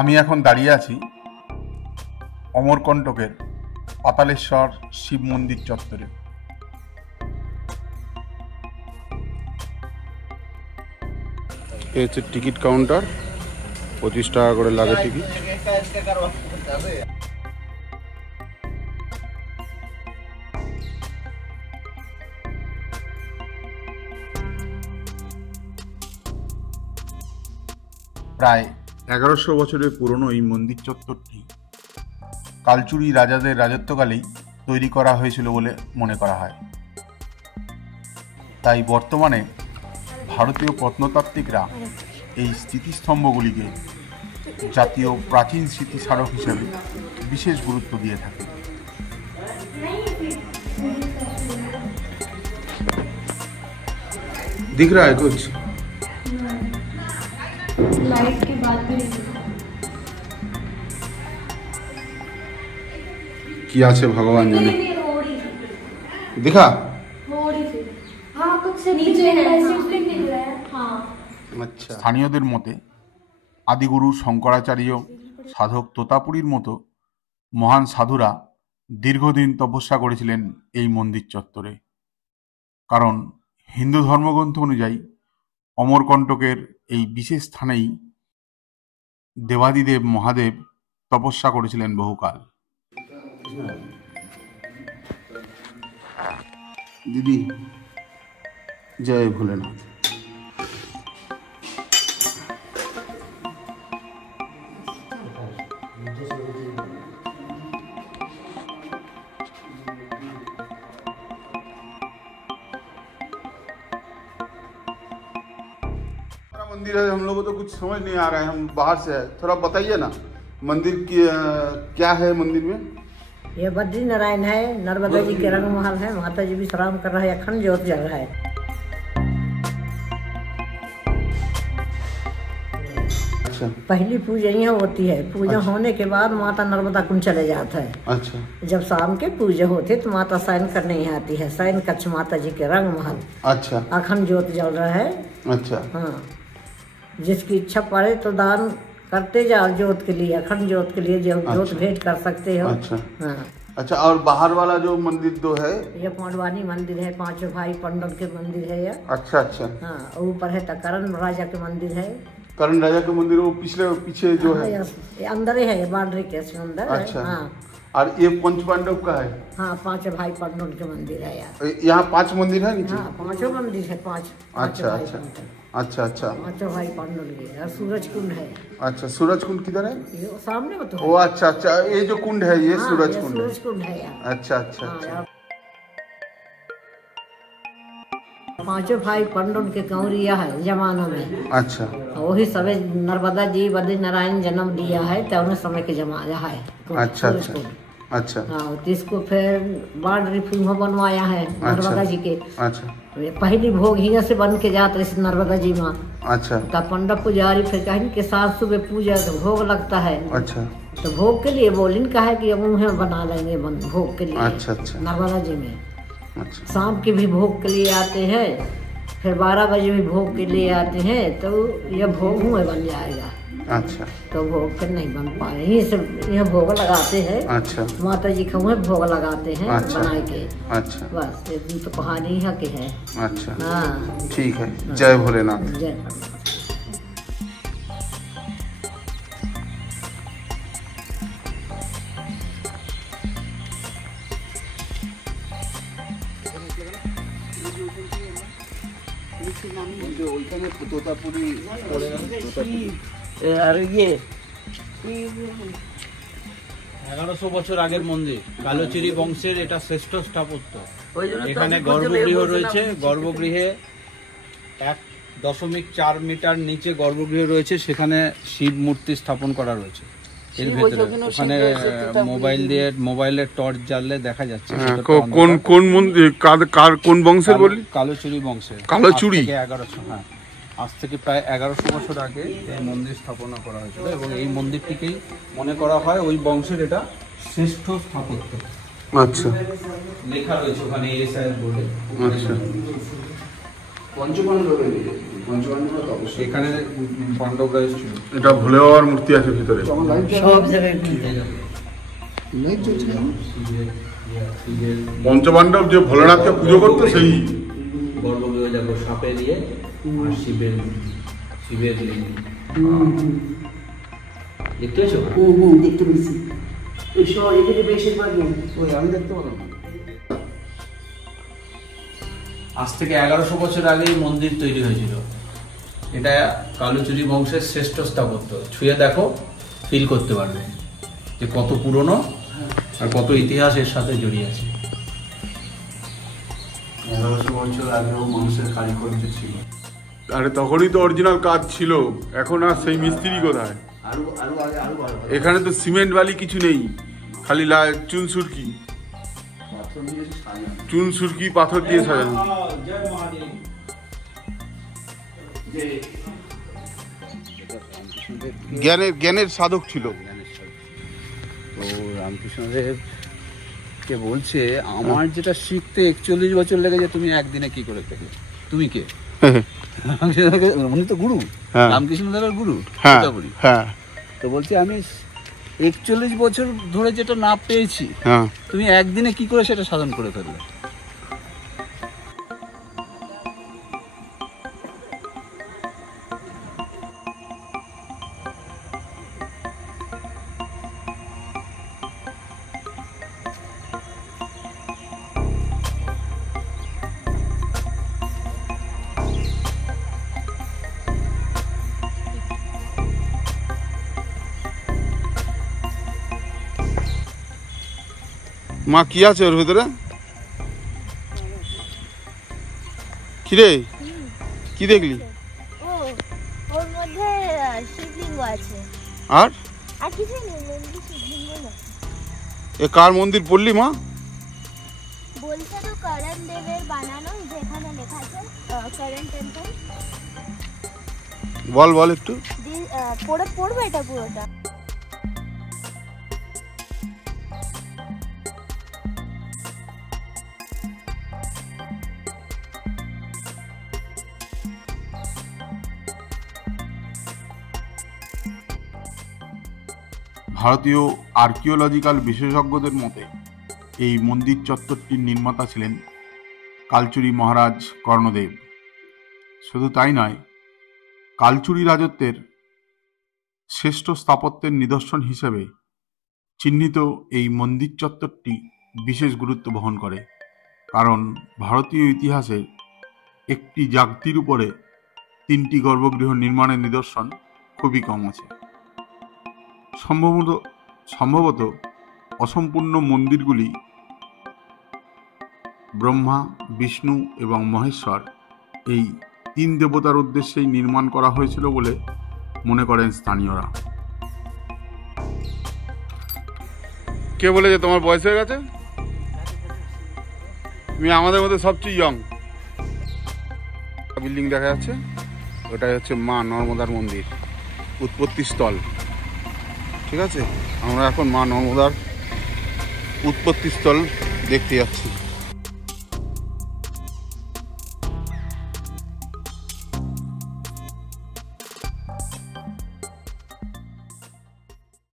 আমি এখন দাঁড়িয়ে আছি অমরকণ্টকের পাতালেশ্বর শিব মন্দির চত্বরে। এই হচ্ছে টিকিট কাউন্টার, 25 টাকা করে লাগে টিকিট। প্রায় 1100 বছরের পুরনো এই মন্দির চত্বরটি কালচুরি রাজাদের রাজত্বকালেই তৈরি করা হয়েছিল বলে মনে করা হয়। তাই বর্তমানে ভারতীয় প্রত্নতাত্ত্বিকরা এই স্মৃতিস্তম্ভগুলিকে জাতীয় প্রাচীন স্মৃতিস্মারক হিসেবে বিশেষ গুরুত্ব দিয়ে থাকে। दिख रहा है कुछ? लाइट के बाद भी किया से भगवान जाने दिखा। हाँ कुछ से नीचे है दिख रहा है। हाँ अच्छा। স্থানীয়দের মতে আদিগুরু শঙ্করাচার্য, সাধক তোতাপুরীর মতো মহান সাধুরা দীর্ঘদিন তপস্যা করেছিলেন এই মন্দির চত্বরে। কারণ হিন্দু ধর্মগ্রন্থ অনুযায়ী অমরকণ্টকের এই বিশেষ স্থানেই দেবাদিদেব মহাদেব তপস্যা করেছিলেন বহুকাল। दीदी जय भोलेनाथ। मंदिर है, हम लोगों को तो कुछ समझ नहीं आ रहा है, हम बाहर से है, थोड़ा बताइए ना मंदिर की क्या है मंदिर में? ये बद्री नारायण है, नर्मदा जी के रंग महल है, माता जी विश्राम कर रहा है, अखंड ज्योत जल रहा है। अच्छा। पहली पूजा यहाँ होती है, पूजा होने के बाद माता नर्मदा कुंड चले जाता है। अच्छा। जब शाम के पूजा होते तो माता शयन करने यहाँ आती है, शयन कक्ष माता जी के रंग महल। अच्छा। अखंड ज्योत जल रहा है। अच्छा। हाँ, जिसकी इच्छा पड़े तो दान करते जाओ ज्योत के लिए, अखंड ज्योत के लिए जो ज्योत भेंट कर सकते हो। अच्छा। हाँ। अच्छा, और बाहर वाला जो मंदिर दो है ये पांडवानी मंदिर है, पांचों भाई पंडल के मंदिर है ये। अच्छा अच्छा। हाँ, ऊपर है करण राजा के मंदिर है। करण राजा के मंदिर वो पीछे जो है ये अंदर ही है, ये बाउंड्री के अंदर है। अच्छा। हाँ। और ये पंच पांडव का है। हाँ, पांचों भाई पंडल के मंदिर है यार। यहाँ 5 मंदिर है नीचे। हाँ, पांचों मंदिर है, पांच। अच्छा अच्छा अच्छा अच्छा। पांचों भाई पंडल के और सूरज कुंड है। अच्छा, सूरज कुंड किधर है? ये सामने में तो ओ अच्छा अच्छा, ये जो कुंड है ये हाँ, सूरज ये कुंड सूरज कुंड है यार। अच्छा अच्छा अच्छा। पांचों भाई पंडल के कौरिया है जमाना में। अच्छा। वही सब नर्मदा जी बद्री नारायण जन्म दिया है, तो उन्हें समय के जमाना है। अच्छा अच्छा अच्छा। हाँ, तो इसको फिर बाउंड्री फिल्म बनवाया है नर्मदा जी के। अच्छा। पहली भोग हिया से बन के जाते इस नर्मदा जी माँ। अच्छा। तब पंडित पुजारी फिर कहीं के साथ सुबह पूजा तो भोग लगता है। अच्छा। तो भोग के लिए बोलिन का है कि अब उन्हें बना लेंगे भोग के लिए। अच्छा अच्छा। नर्मदा जी में अच्छा। शाम के भी भोग के लिए आते हैं, फिर 12 बजे भी भोग के लिए आते हैं, तो यह भोग हुए बन जाएगा। अच्छा। तो भोग फिर नहीं बन पाए, यही सब यह भोग लगाते हैं। अच्छा। माता जी का वह भोग लगाते हैं। अच्छा। बना के। अच्छा। बस ये तो कहानी है कि है। अच्छा। हाँ ठीक है, जय भोलेनाथ। जय। আর ইয়ে 1100 বছর আগের মন্দির, কালোচিরি বংশের এটা শ্রেষ্ঠ স্থাপত্য। এখানে গর্ভগৃহ রয়েছে, গর্ভগৃহে 1.4 মিটার নিচে গর্ভগৃহ রয়েছে, সেখানে শিব মূর্তি স্থাপন করা রয়েছে। এর ভেতরে ওখানে মোবাইলের টর্চ জ্বাললে দেখা যাচ্ছে। কোন মন্দির, কার কোন বংশের বলি? কালোচুরি বংশের। কালোচুরি 1100। হ্যাঁ, আজ থেকে প্রায় 1100 বছর আগে এই মন্দির স্থাপনা করা হয়েছিল এবং এই মন্দিরটিকেই মনে করা হয় ওই বংশের এটা শ্রেষ্ঠ স্থাপত্য। আচ্ছা, লেখা রয়েছে ওখানে এসআই বোর্ডে। আচ্ছা, পঞ্চপাণ্ডবের এখানে পাণ্ডবরা এসেছিল। এটা ভোলে বাবার মূর্তি আছে ভিতরে। সব জায়গায় পঞ্চপাণ্ডব যে ভোলেনাথকে পুজো করতো সেই গর্ভগৃহ যাবো সাপে দিয়ে আর শিবের লিঙ্গ দেখতে পেয়েছো? দেখতে পেয়েছি। এই সব এখানে বেশিরভাগ ওই আমি দেখতে পেলাম। আজ থেকে 1100 বছর আগে এই মন্দির তৈরি হয়েছিল। এটা কালুচুরি বংশের শ্রেষ্ঠ স্থাপত্য। ছুঁয়ে দেখো, ফিল করতে পারবে যে কত পুরনো আর কত ইতিহাস এর সাথে জড়িয়ে আছে। 1100 বছর আগেও মানুষের কারিগর্য ছিল। আরে তখনই তো অরিজিনাল কাজ ছিল, এখন আর সেই মিস্ত্রি কোথায়? এখানে তো সিমেন্ট বালি কিছু নেই, খালি চুন সুরকি পাথর দিয়ে সাজানো। জ্ঞানের সাধক ছিল। তো রামকৃষ্ণদেব কে বলছে আমার যেটা শিখতে 41 বছর লেগেছে, তুমি একদিনে কি করে পেলে? তুমি কে? উনি তো গুরু, রামকৃষ্ণদেবের গুরু। হ্যাঁ, তো বলছে আমি 41 বছর ধরে যেটা না পেয়েছি, তুমি একদিনে কি করে সেটা সাধন করে ফেললে? মা কি আছে ওর ভিতরে? কিরে কি দেখলি? ওর মধ্যে শিবলিঙ্গ আছে। আর কিছু নেই, মন্দির শিবলিঙ্গ না। এ কার মন্দির পড়লি মা? বলছে তো করণ দেবের বানানো, যেখানে লেখা আছে করণ টেম্পল। বল একটু পড়বে এটা পুরোটা। ভারতীয় আর্কিওলজিক্যাল বিশেষজ্ঞদের মতে এই মন্দির চত্বরটির নির্মাতা ছিলেন কালচুরি মহারাজ কর্ণদেব। শুধু তাই নয়, কালচুরি রাজত্বের শ্রেষ্ঠ স্থাপত্যের নিদর্শন হিসেবে চিহ্নিত এই মন্দির চত্বরটি বিশেষ গুরুত্ব বহন করে, কারণ ভারতীয় ইতিহাসে একটি জাতির উপরে 3টি গর্ভগৃহ নির্মাণের নিদর্শন খুবই কম আছে। সম্ভবত অসম্পূর্ণ মন্দিরগুলি ব্রহ্মা, বিষ্ণু এবং মহেশ্বর এই 3 দেবতার উদ্দেশ্যেই নির্মাণ করা হয়েছিল বলে মনে করেন স্থানীয়রা। কে বলেছে তোমার বয়স হয়ে গেছে? তুমি আমাদের মধ্যে সবচেয়ে ইয়ং। বিল্ডিং দেখা যাচ্ছে, ওটাই হচ্ছে মা নর্মদার মন্দির, উৎপত্তি স্থল। ঠিক আছে, আমরা এখন মা নর্মদার উৎপত্তি স্থল দেখতে যাচ্ছি।